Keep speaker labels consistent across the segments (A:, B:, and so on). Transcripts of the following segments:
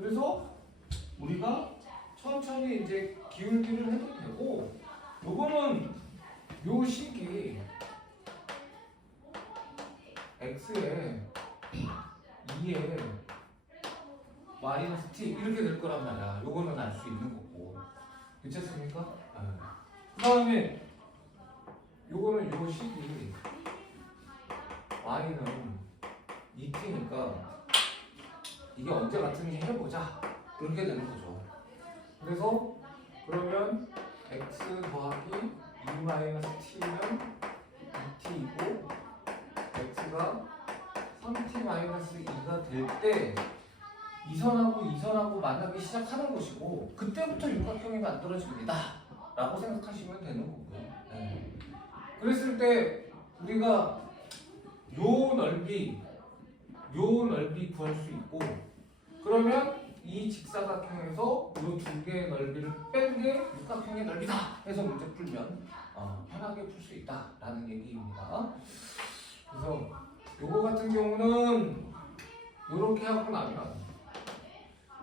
A: 그래서 우리가 천천히 이제 기울기를 해도 되고 요거는 요 식이 x에 2에 마이너스 t 이렇게 될 거란 말이야. 요거는 알 수 있는 거고. 괜찮습니까? 그 다음에 요거는 요 식이 y는 2t니까 이게 언제 같은지 해보자. 이렇게 되는 거죠. 그래서 그러면 x 더하기 2 마이너스 t는 2t이고 x가 3t 마이너스 2가 될 때 이선하고 이선하고 만나기 시작하는 것이고 그때부터 육각형이 만들어집니다. 라고 생각하시면 되는 거고요. 네. 그랬을 때 우리가 요 넓이 요 넓이 구할 수 있고 그러면 이 직사각형에서 요두 개의 넓이를 뺀 게 육각형의 넓이다 해서 문제 풀면 어, 편하게 풀 수 있다라는 얘기입니다. 그래서 요거 같은 경우는 이렇게 하고 나면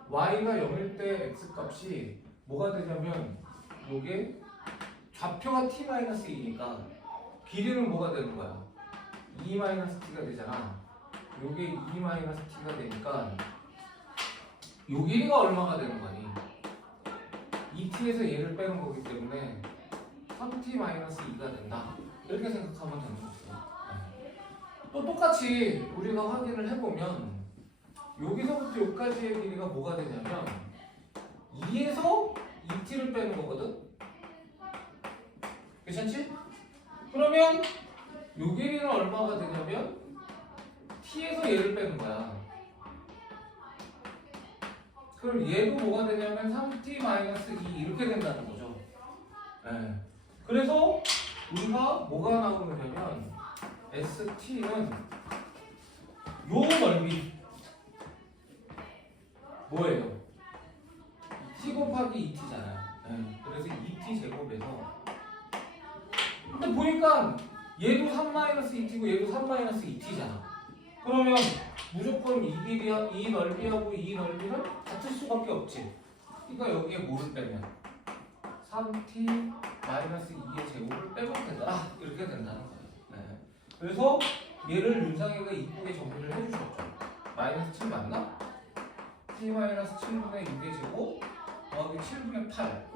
A: y가 0일 때 x 값이 뭐가 되냐면 요게 좌표가 t-2니까 길이는 뭐가 되는 거야? 2-t가 되잖아. 요게 2-t가 되니까 요 길이가 얼마가 되는 거니? 2t에서 얘를 빼는 거기 때문에 3t-2가 된다. 이렇게 생각하면 되는 거죠. 네. 또 똑같이 우리가 확인을 해보면 여기서부터 여기까지의 길이가 뭐가 되냐면 2에서 2t를 빼는 거거든? 괜찮지? 그러면 요 길이는 얼마가 되냐면 t에서 얘를 빼는 거야. 그럼 얘도 뭐가 되냐면 3t-2 이렇게 된다는 거죠. 네. 그래서 우리가 뭐가 나오느냐면 st는 요 넓이 뭐예요? t 곱하기 2t잖아요. 네. 그래서 2t 제곱에서 근데 보니까 얘도 3-2t고 얘도 3-2t잖아. 그러면 무조건 이 길이야, 이 넓이하고 이 넓이는 같을 수밖에 없지. 그러니까 여기에 뭐를 빼면 3t 마이너스 2의 제곱을 빼면 된다. 이렇게 된다는 거예요. 네. 그래서 얘를 윤상이가 이쁘게 정리를 해주셨죠. 마이너스 7 맞나? t 마이너스 7분의 6의 제곱 더하기 7분의 8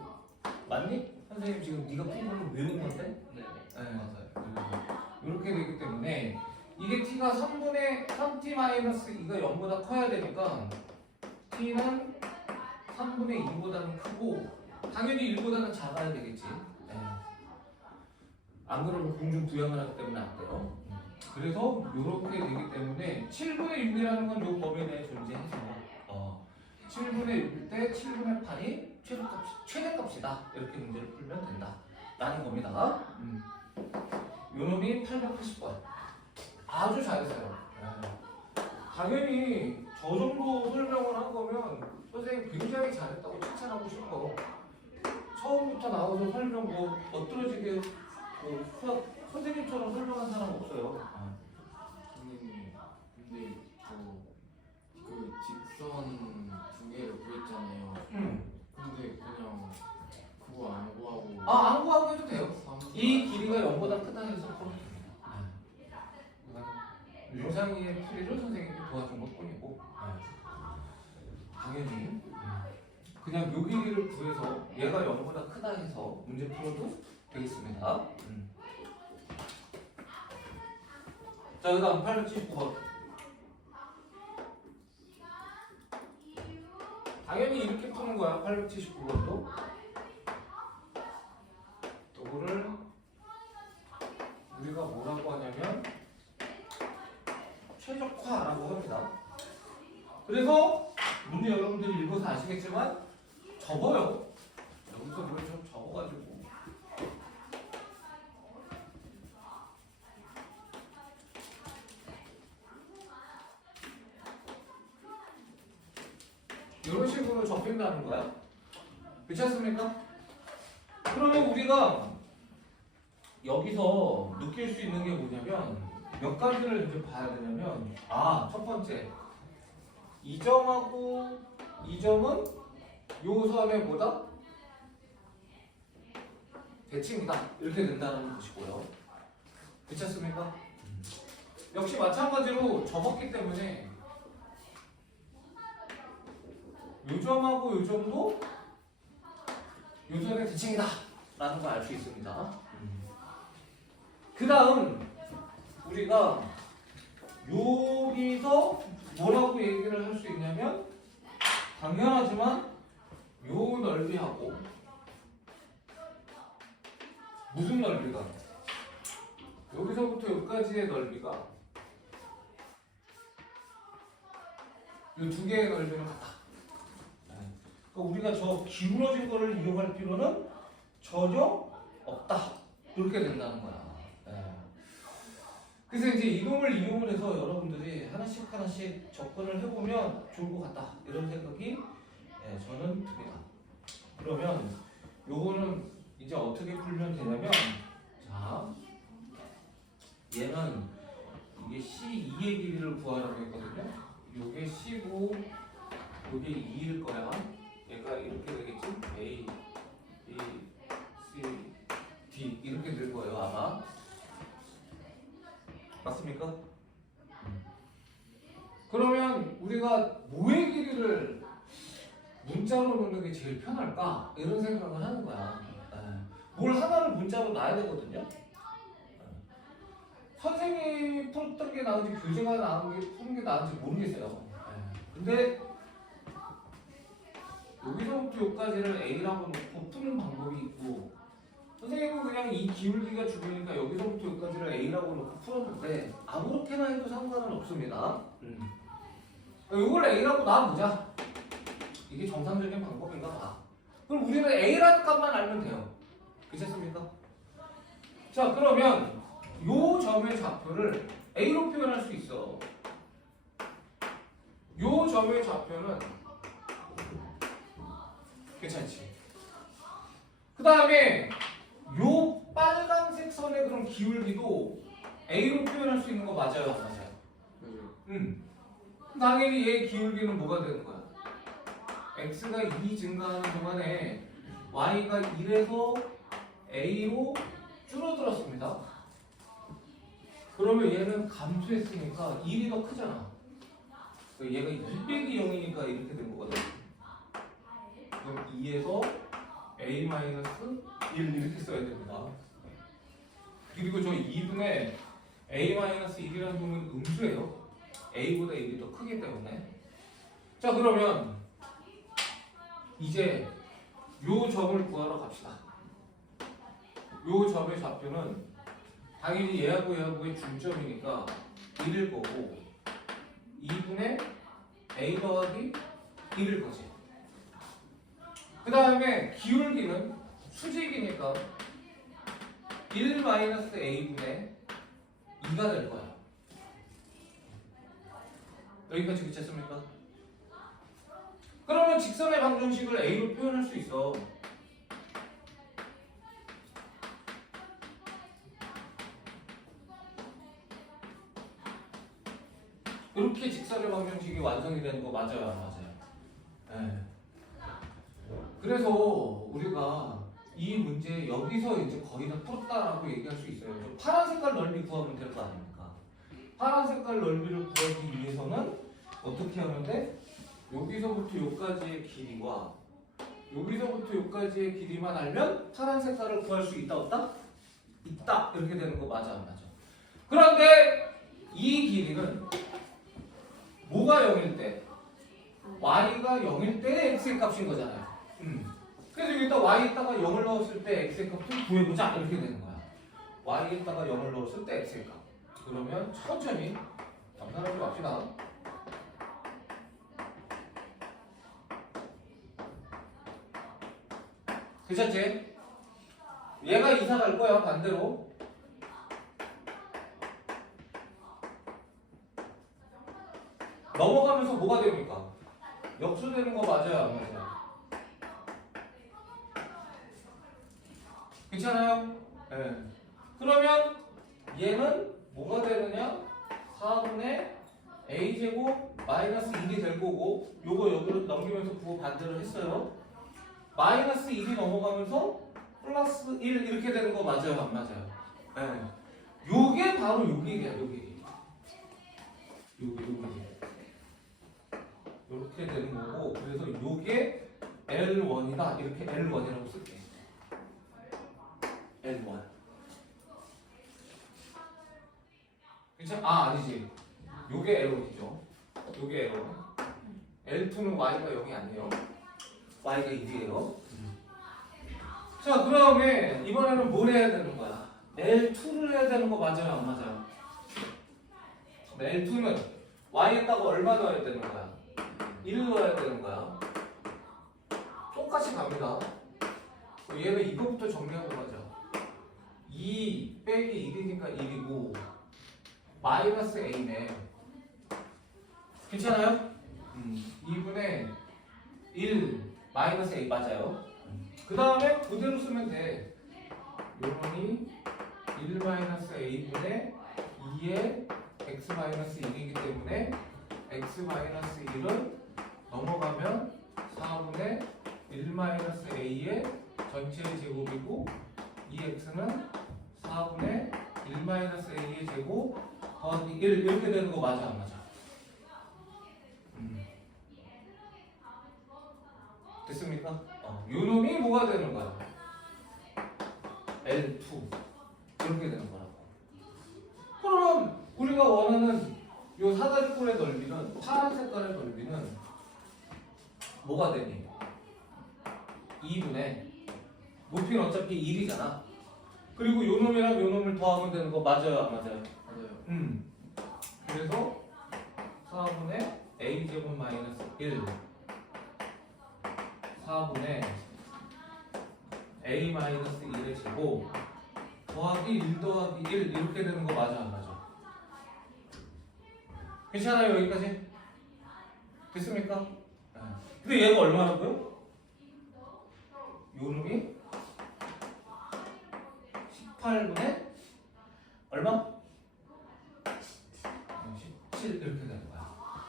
A: 맞니? 선생님 지금 네가 푼 걸로 외운 건데?
B: 네.
A: 네 맞아요. 이렇게 되기 때문에 이게 t가 3분의 3t 마이너스 2가 0보다 커야 되니까 t는 3분의 2보다는 크고 당연히 1보다는 작아야 되겠지. 네. 안 그러면 공중 부양을 하기 때문에 안 돼요. 그래서 이렇게 되기 때문에 7분의 6이라는 건 요 범위 내에 존재해서 어, 7분의 6일 때 7분의 8이 최소값, 최대값이다. 이렇게 문제를 풀면 된다. 라는 겁니다. 음. 요 놈이 880번. 아주 잘했어요. 네. 당연히 저 정도 설명을 한 거면 선생님 굉장히 잘했다고 칭찬하고 싶어. 처음부터 나와서 설명 뭐 엇들어지게 뭐 수학 선생님처럼 설명한 사람 없어요. 아.
B: 선생님, 근데 저그 직선 두 개를 구했잖아요.
A: 음.
B: 근데 그냥 그거 안 구하고
A: 아, 안 구하고 해도 돼요.
B: 삼-
A: 이 길이가 0보다 크다 해서. 윤상이의 풀이를 선생님이 도와준 것 뿐이고 당연히 음, 그냥 요 길이를 구해서 얘가 0보다 크다 해서 문제 풀어도 되겠습니다. 음. 자, 그 다음 879번. 당연히 이렇게 푸는 거야, 879번도. 요거를 우리가 하냐면 최적화라고 합니다. 그래서 문제 여러분들이 읽어서 아시겠지만 접어요. 여기서 뭘좀 적어가지고 이런 식으로 접힌다는 거야. 그렇지 않습니까? 그러면 우리가 여기서 느낄 수 있는 게 뭐냐면 몇 가지를 이제 봐야 되냐면 아 첫 번째 이 점하고 이 점은 요 선의 보다 대칭이다 이렇게 된다는 것이고요. 괜찮습니까? 역시 마찬가지로 접었기 때문에 요 점하고 요 점도 요 선의 대칭이다 라는 걸 알 수 있습니다. 그 다음 우리가 여기서 뭐라고 얘기를 할 수 있냐면 당연하지만 요 넓이하고 무슨 넓이가 여기서부터 여기까지의 넓이가 요두 개의 넓이는 같다. 네. 그러니까 우리가 저 기울어진 거를 이용할 필요는 전혀 없다. 이렇게 된다는 거야. 네. 그래서 이제 이놈을 이용을 해서 여러분들이 하나씩 하나씩 접근을 해보면 좋을 것 같다. 이런 생각이 네, 저는 듭니다. 그러면 요거는 이제 어떻게 풀면 되냐면 자 얘는 이게 C2의 길이를 구하라고 했거든요. 요게 C고 요게 2일 거야. 얘가 이렇게 되겠지? A, B, C, D 이렇게 맞습니까? 그러면 우리가 뭐의 길이를 문자로 넣는 게 제일 편할까? 이런 생각을 하는 거야. 예. 뭘 하나를 문자로 놔야 되거든요. 예. 선생님이 풀었던 게 나은지 교재가 나은 게 푸는 게 나은지 모르겠어요. 예. 근데 여기서부터 여기까지를 A라고 놓고 푸는 방법이 있고 선생님은 그냥 이 기울기가 죽으니까 여기서부터 여기까지를 A라고 놓고 풀었는데 아무렇게나 해도 상관은 없습니다. 음. 이걸 A라고 놔보자. 이게 정상적인 방법인가 봐. 그럼 우리는 A라는 값만 알면 돼요. 괜찮습니까? 자 그러면 요 점의 좌표를 A로 표현할 수 있어. 요 점의 좌표는 괜찮지. 그 다음에 요 빨간색 선의 그런 기울기도 A로 표현할 수 있는 거 맞아요, 안 맞아요?
B: 그죠?
A: 음. 당연히 얘 기울기는 뭐가 되는 거야? x가 2 증가하는 동안에 y가 1에서 a로 줄어들었습니다. 그러면 얘는 감소했으니까 1이 더 크잖아. 그러니까 얘가 2 빼기 0이니까 이렇게 된 거거든. 그럼 2에서 a 마이너스 1 이렇게 써야 됩니다. 그리고 저 2분의 a 마이너스 1이라는 놈은 음수예요. a보다 1이 더 크기 때문에. 자 그러면 이제 요 점을 구하러 갑시다. 요 점의 좌표는 당연히 얘하고 얘하고의 중점이니까 1일 거고 2분의 a 더하기 1일 거지. 그 다음에 기울기는 수직이니까 1 마이너스 a분의 2가 될 거야. 여기까지 괜찮습니까? 그러면 직선의 방정식을 a로 표현할 수 있어. 이렇게 직선의 방정식이 완성이 되는 거 맞아요, 안 맞아요? 네. 그래서 우리가 이 문제 여기서 이제 거의 다 풀었다라고 얘기할 수 있어요. 파란 색깔 넓이 구하면 될 거 아닙니까? 파란 색깔 넓이를 구하기 위해서는 어떻게 하면 돼? 여기서부터 여기까지의 길이와 여기서부터 여기까지의 길이만 알면 파란 색깔을 구할 수 있다 없다? 있다 이렇게 되는 거 맞아 안 맞아? 그런데 이 길이는 뭐가 0일 때? y가 0일 때 x의 값인 거잖아요. 음. 그래서 여기다 y에다가 0을 넣었을 때 x의 값을 구해보자 이렇게 되는 거야. y에다가 0을 넣었을 때 x의 값. 그러면 천천히 계산하지 맙시다. 괜찮지? 얘가 이사 갈 거야 반대로. 넘어가면서 뭐가 됩니까? 역수되는 거 맞아요, 안 맞아요? 괜찮아요? 네. 그러면 얘는 뭐가 되느냐? 4분의 a 제곱 마이너스 1이 될 거고 요거 여기로 넘기면서 그거 반대로 했어요. 마이너스 1이 넘어가면서 플러스 1 이렇게 되는 거 맞아요, 안 맞아요? 네. 요게 바로 요게야, 요게. 요게 요게. 이렇게 되는 거고 그래서 요게 L1이다 이렇게 L1이라고 쓸게. L1. 그쵸? 아 아니지. 요게 L1이죠. 요게 L1. L2는 Y가 0이 아니에요. Y가 1이에요. 자, 그 다음에 이번에는 뭘 해야 되는 거야? L2를 해야 되는 거 맞아요, 안 맞아요? L2는 Y에다가 얼마 넣어야 되는 거야? 1 넣어야 되는 거야. 똑같이 갑니다. 얘는 이거부터 정리하고 가자. 2 빼기 1이니까 1이고 마이너스 A네. 괜찮아요? 음, 2분의 1 마이너스 A 맞아요. 그 다음에 그대로 쓰면 돼. 요런이 1 마이너스 A분의 2의 x 마이너스 1이기 때문에 x 마이너스 1은 넘어가면 4분의 1 마이너스 A의 전체의 제곱이고 이 x는 4분의 1 마이너스 A의 제곱 더하기 1 이렇게 되는 거 맞아 안 맞아? 음. 됐습니까? 어, 요 놈이 뭐가 되는 거야? L2 이렇게 되는 거라고. 그러면 우리가 원하는 요 사다리꼴의 넓이는 파란 색깔의 넓이는 뭐가 되니? 2분의 높이는 어차피 1이잖아. 그리고 요 놈이랑 요 놈을 더하면 되는 거 맞아요, 안 맞아요?
B: 맞아요.
A: 음. 그래서 4분의 a 제곱 마이너스 1 4분의 a 마이너스 1의 제곱 더하기 1 더하기 1 이렇게 되는 거 맞아 안 맞아? 괜찮아요 여기까지? 됐습니까? 네. 근데 얘가 얼마라고요? 요 놈이 18분의 얼마? 17 이렇게 되는 거야.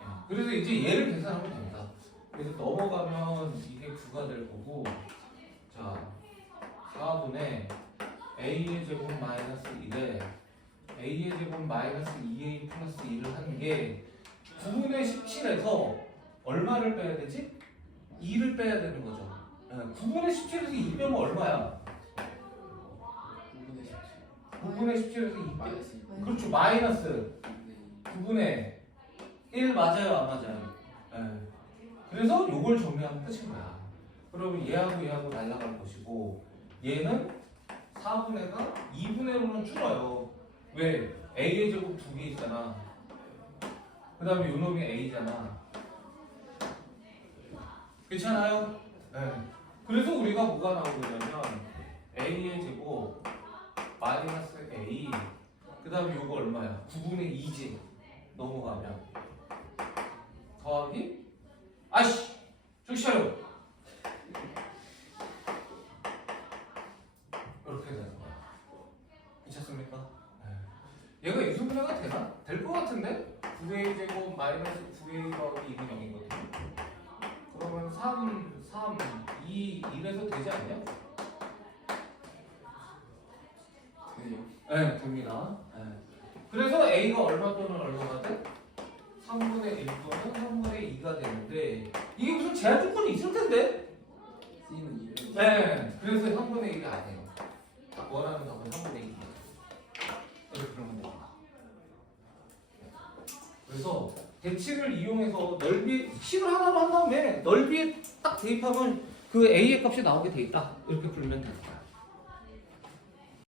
A: 예, 그래서 이제 얘를 계산하면 됩니다. 그래서 넘어가면 이게 9가 될 거고, 자, 4분의 a의 제곱 마이너스 1에 a의 제곱 마이너스 2a 플러스 1을 하는 게 9분의 17에서 얼마를 빼야 되지? 2를 빼야 되는 거죠. 예, 9분의 17에서 2 빼면 얼마야?
B: 9분의 17.
A: 9분의 17에서 2 빼.
B: 마이너스 2.
A: 그렇죠. 마이너스
B: 9분의
A: 9분의 1 맞아요, 안 맞아요? 예. 그래서 요걸 정리하면 끝인 거야. 그러면 얘하고 얘하고 날라갈 것이고 얘는 4분의가 2분의 1로는 줄어요. 왜? a의 제곱 두 개 있잖아. 그 다음에 요 놈이 a잖아. 괜찮아요? 네. 그래서 우리가 뭐가 나오냐면 a의 제곱 마이너스 a 그 다음에 요거 얼마야? 9분의 2지 넘어가면 더하기 아씨 정신 차려 이렇게 되는 거야 괜찮습니까? 네. 얘가 이수분해가 되나? 될 것 같은데? 9a 제곱 마이너스 9a 더하기 2는 0이거든 그러면 3, 3, 2, 1에서 되지 않냐?
B: 되네요.
A: 네, 됩니다. 네. 그래서 A가 얼마 또는 얼마가 돼? 3분의 1 또는 3분의 2가 되는데 이게 무슨 제한 조건이 있을 텐데?
B: C는 2를.
A: 네, 그래서 3분의 1이 아니에요. 원하는 답은 3분의 2. 이렇게 그러면 됩니다. 그래서 대칭을 이용해서 넓이 식을 하나로 한 다음에 넓이에 딱 대입하면 그 A의 값이 나오게 돼 있다. 이렇게 풀면 거야.